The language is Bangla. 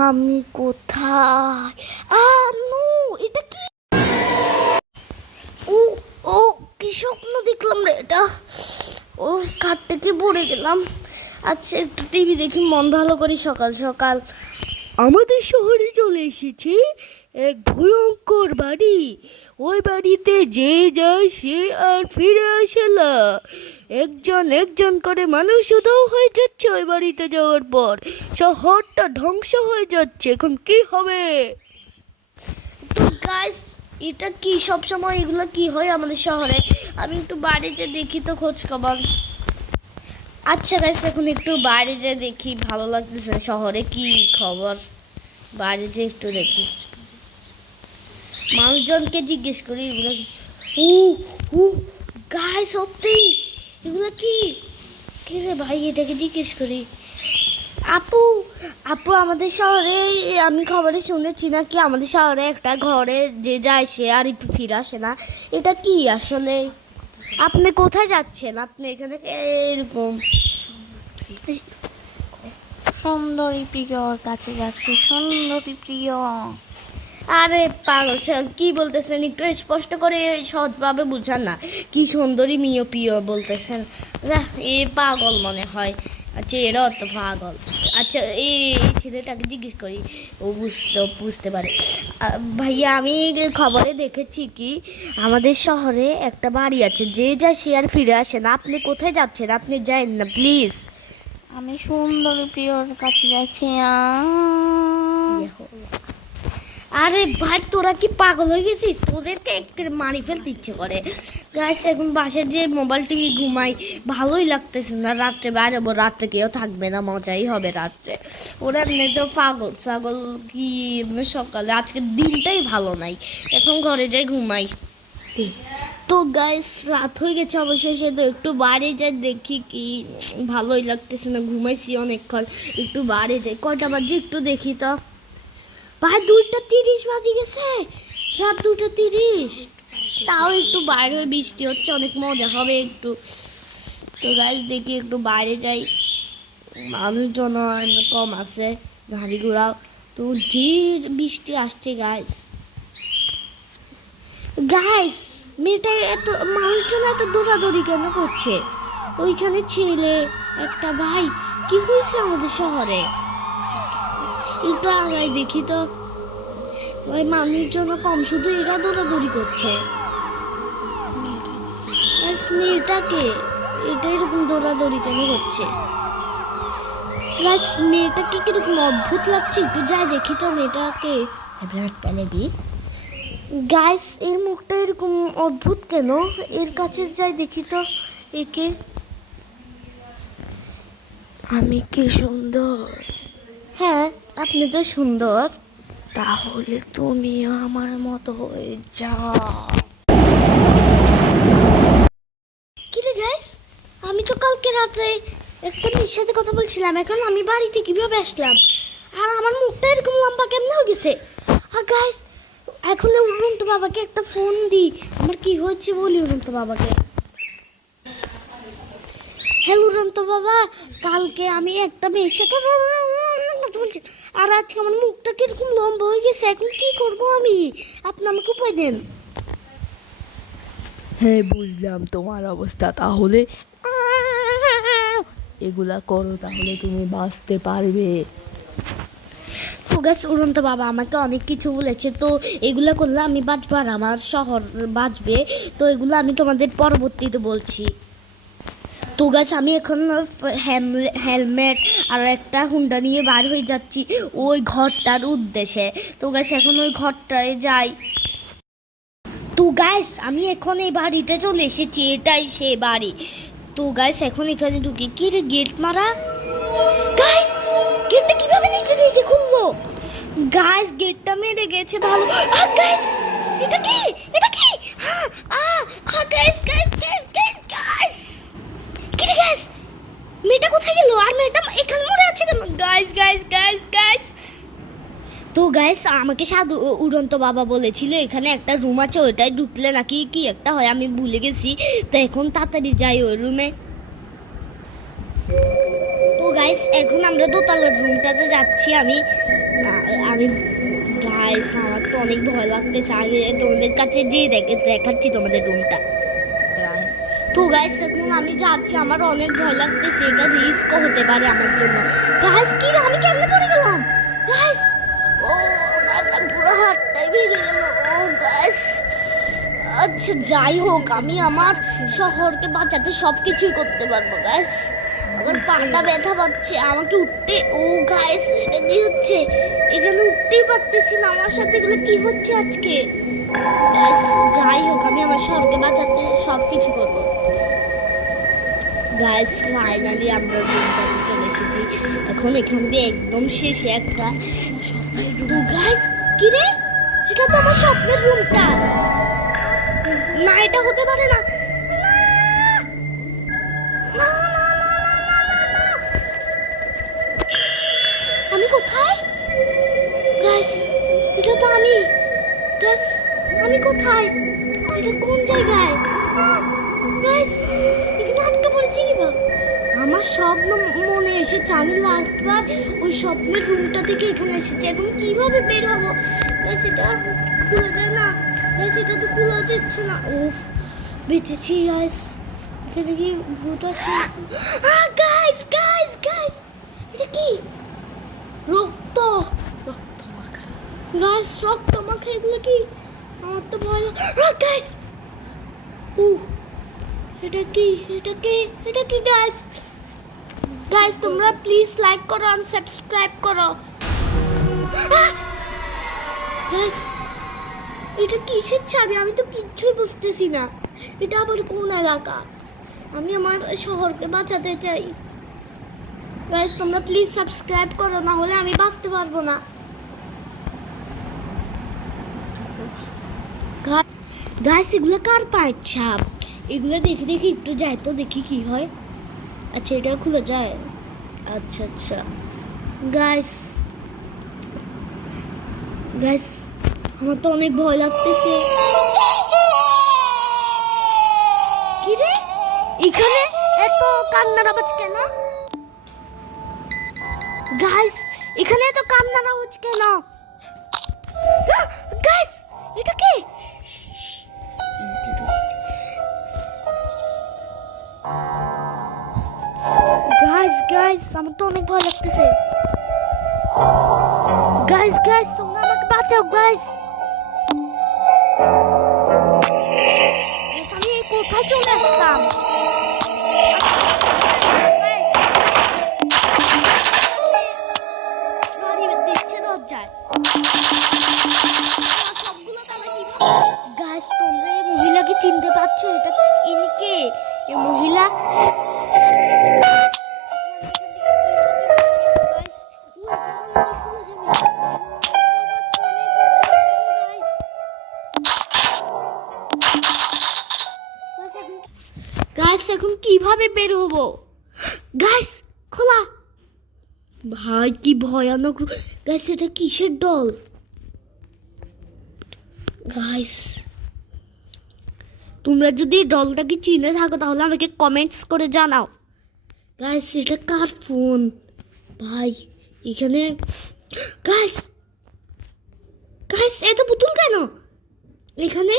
আমি কোথায়? নো, এটা কি? ও ও কি স্বপ্ন দেখলাম রে এটা? ও কার থেকে পড়ে গেলাম। আচ্ছা একটু টিভি দেখি, মন ভালো করি। সকাল সকাল আমাদের শহরে চলে এসেছে এক ভয়ঙ্কর বাড়ি। ওই বাড়িতে যে যায় সে আর ফিরে আসে না। একজন একজন করে মানুষ উধাও হয়ে যাচ্ছে ওই বাড়িতে যাওয়ার পর। শহরটা ধ্বংস হয়ে যাচ্ছে। এখন কি হবে? তো গাইস, এটা কি সব সময় এগুলো কি হয় আমাদের শহরে? আমি একটু বাইরে যে দেখি তো খোঁজ খবর। আচ্ছা গাইস, এখন একটু বাইরে যে দেখি, ভালো লাগতেছে। শহরে কি খবর, বাইরে যে একটু দেখি, মানুষজনকে জিজ্ঞেস করি এগুলো কি। ও ও গাইস, সত্যি এগুলো কি? কি রে ভাই, এটাকে জিজ্ঞেস করি। আপু, আপু আমাদের শহরে, আমি খবরে শুনেছি নাকি আমাদের শহরে একটা ঘরে যে যায় সে আর একটু ফিরে আসে না। এটা কি আসলে? আপনি কোথায় যাচ্ছেন? আপনি এখানে এরকম সুন্দরী প্রিয়র কাছে যাচ্ছি, সুন্দরী প্রিয়। আরে পাগল কি বলতেছেন? একটু স্পষ্ট করে সৎভাবে বুঝান না। কি সুন্দরী মিও প্রিয় বলতেছেন? না, এ পাগল মনে হয়। আচ্ছা, এরা অত পাগল। আচ্ছা, এই ছেলেটাকে জিজ্ঞেস করি, ও বুঝতে পারে। ভাইয়া, আমি খবরে দেখেছি কি আমাদের শহরে একটা বাড়ি আছে, যে যায় সে আর ফিরে আসে না। আপনি কোথায় যাচ্ছেন? আপনি যান না প্লিজ। আমি সুন্দরী প্রিয়র কাছে যাচ্ছি। আরে ভাই, তোরা কি পাগল হয়ে গেছিস? তোদেরকে একটু মারি ফেলতে ইচ্ছে করে। গাইস, এখন বাসায় যে মোবাইল টিভি ঘুমাই, ভালোই লাগতেছে না। রাত্রে বাইরেবো, রাত্রে কেউ থাকবে না, মজাই হবে রাত্রে। ওরা এমনি তো পাগল ছাগল। কি সকালে আজকের দিনটাই ভালো নাই। এখন ঘরে যাই ঘুমাই। তো গাইস, রাত হয়ে গেছে অবশেষে। তো একটু বাইরে যাই দেখি, কি ভালোই লাগতেছে না, ঘুমাইছি অনেকক্ষণ। একটু বাইরে যাই, কয়টা বাজে একটু দেখি তো। ভাই, 2:30 বাজে গেছে, রাত 2:30। তাও একটু বাইরে হয়ে, বৃষ্টি হচ্ছে, অনেক মজা হবে একটু। তো গাইস, দেখি একটু বাইরে যাই, মানুষজন কম আছে, গাড়ি ঘোড়াও। তো যে বৃষ্টি আসছে গাইস। গাইস, মেয়েটা এত, মানুষজন এত দৌড়াদৌড়ি কেন করছে? ওইখানে ছেলে একটা। ভাই, কি হয়েছে আমাদের শহরে? একটু আগাই দেখি তো। ওই মানুষজন কম, শুধু এরা দৌড়াদৌড়ি করছে। মেয়েটাকে, এটা এরকম দৌড়াদৌড়ি কেন করছে? মেয়েটাকে কিরকম অদ্ভুত লাগছে, একটু যাই দেখি তো মেয়েটাকে। গাইস, এর মুখটা এরকম অদ্ভুত কেন? এর কাছে যাই দেখি তো একে। আমি কি সুন্দর? হ্যাঁ, আপনি তো সুন্দর। তাহলে তুমিও আমার মতো হয়ে যাও। কি রে গাইস, আমি তো কালকে রাতে একটা মেয়ের সাথে কথা বলছিলাম, এখন আমি বাড়িতে কিভাবে আসলাম? আর আমার মুখটা এরকম লম্বা কেমন হয়ে গেছে? আর গাইস, এখন উড়ন্ত বাবাকে একটা ফোন দিই, আমার কি হয়েছে বলি উড়ন্ত বাবাকে। হ্যালো উড়ন্ত বাবা, কালকে আমি একটা মেয়ের সাথে কথা বলছি, আর আজকে আমার মুখটা কিরকম লম্বা হয়ে গেছে, এখন কি করব আমি? আপনি আমাকে উপায় দেন। হ্যাঁ, বুঝলাম তোমার অবস্থা। তাহলে এগুলা করো, তাহলে তুমি বাঁচতে পারবে। তো গাছ, উড়ন্ত বাবা আমাকে অনেক কিছু বলেছে, তো এগুলো করলে আমি বাঁচবো আর আমার শহর বাঁচবে। তো এগুলো আমি তোমাদের পরবর্তীতে বলছি। তো গাছ, আমি এখন হেলমেট আর একটা হুন্ডা নিয়ে বার হয়ে যাচ্ছি ওই ঘরটার উদ্দেশ্যে। তো গাছ, এখন ওই ঘরটায় যাই। তো গাইস, আমি এখন এই বাড়িতে চলে এসেছি, এটাই সে বাড়ি। তো গাইস, এখন এখানে ঢুকি। কি রে, গেট মারা? গাইস, গেটটা কিভাবে নিচে নিচে খুললো? গাইস, গেটটা মেরে গেছে ভালো। গাইস, এটা কি? এটা কি? Guys guys guys guys guys, কি রে গাইস, মেয়েটা কোথায় গেল? আর মেয়েটা এখানে মরে আছে কেন? গাইস গাইস গাইস গাইস, তো গাইস, আমাকে সাধু উড়ন্ত বাবা বলেছিল এখানে একটা রুম আছে, ওইটাই ঢুকলে নাকি কি একটা হয়, আমি ভুলে গেছি। তো এখন তাড়াতাড়ি যাই ওই রুমে। তো গাইস, এখন আমরা দোতলার রুমটাতে যাচ্ছি আমি। আমি গাইস আমার তো অনেক ভয় লাগতেছে আগে তোমাদের কাছে যেয়ে দেখাচ্ছি তোমাদের রুমটা তো গাইস এখন আমি যাচ্ছি আমার অনেক ভয় লাগতেছে এটা রিস্ক হতে পারে আমার জন্য গাইস কি রে, আমি কেমনে পড়ে গেলাম গাইস ও আমার না পুরো হাতটাই ভেঙে গেল ও গাইস আচ্ছা যাই হোক আমি আমার শহরকে বাঁচাতে সব কিছুই করতে পারবো গাইস আমার পাটা ব্যথা পাচ্ছে আমাকে উঠতে ও গাইস এটা কি হচ্ছে এখানে উঠতেই পারতেছি না আমার সাথে এগুলো কি হচ্ছে আজকে গাইস যাই হোক আমি আমার শহরকে বাঁচাতে সব কিছু করবো গাইস ফাইনালি আমরা রুমটাতে চলে এসেছি এখন এখান দিয়ে একদম শেষে একটা তো গাইস কি রে এটা তো আমার স্বপ্নের রুমটা না এটা হতে পারে না না, না, না, না, না, না, না। আমি কোথায় গাইস এটা তো আমি গাইস আমি কোথায় এটা কোন জায়গায় গাইস এখানে আটকে পড়েছি কিভাবে আমার স্বপ্ন মনে এসেছে আমি লাস্ট বার ওই স্বপ্নের রুমটা থেকে এখানে এসেছি এখন কিভাবে বের হবো গাইস এটা খোলা যায় না গাইস এটা তো খোলা যাচ্ছে না উফ বেঁচেছি গাইস এখানে কি ভূত আছে গাইস গাইস গাইস এটা কি রক্ত রক্ত মাখা গাইস রক্ত মাখা এগুলো কি আমার তো ভয় গাইস এটা কি এটা কি এটা কি গাইস গাইস তোমরা প্লিজ লাইক করো আর সাবস্ক্রাইব করো গাইস এটা কিসের ছবি আমি তো কিচ্ছুই বুঝতেছি না এটা আবার কোন এলাকা আমি আমার শহরকে বাঁচাতে চাই গাইস তোমরা প্লিজ সাবস্ক্রাইব করো না হলে আমি বাঁচতে পারবো না গাইস এগুলো কার পায়ের ছাপ এগুলো দেখে দেখে একটু যাই তো দেখি কি হয় আচ্ছা এটা খুলে যায় আচ্ছা আচ্ছা গাইস গাইস আমার তো অনেক ভয় লাগতেছে কি রে এখানে এত কান্নার আওয়াজ কেন গাইস এখানে এত কান্নার আওয়াজ কেন গাইস এটা কি গাইস গাইস আমার তো অনেক ভয় লাগতেছে গাইস গাইস তোমরা আমাকে বাঁচাও গাইস আমি কোথায় চলে আসলাম বাড়ি দিচ্ছে দরজায় সবগুলো তাহলে কিভাবে গাইস তোমরা এই মহিলাকে চিনতে পারছো এটা ইনি কে এই মহিলা গাইস এখন কিভাবে বের হবো গাইস খোলা ভাই কি ভয়ানক গাইস এটা কিসের ডল গাইস তোমরা যদি ডলটাকে চিনে থাকো তাহলে আমাকে কমেন্টস করে জানাও গাইস এটা কার ফোন ভাই এখানে গাইস গাইস এত পুতুল কেন এখানে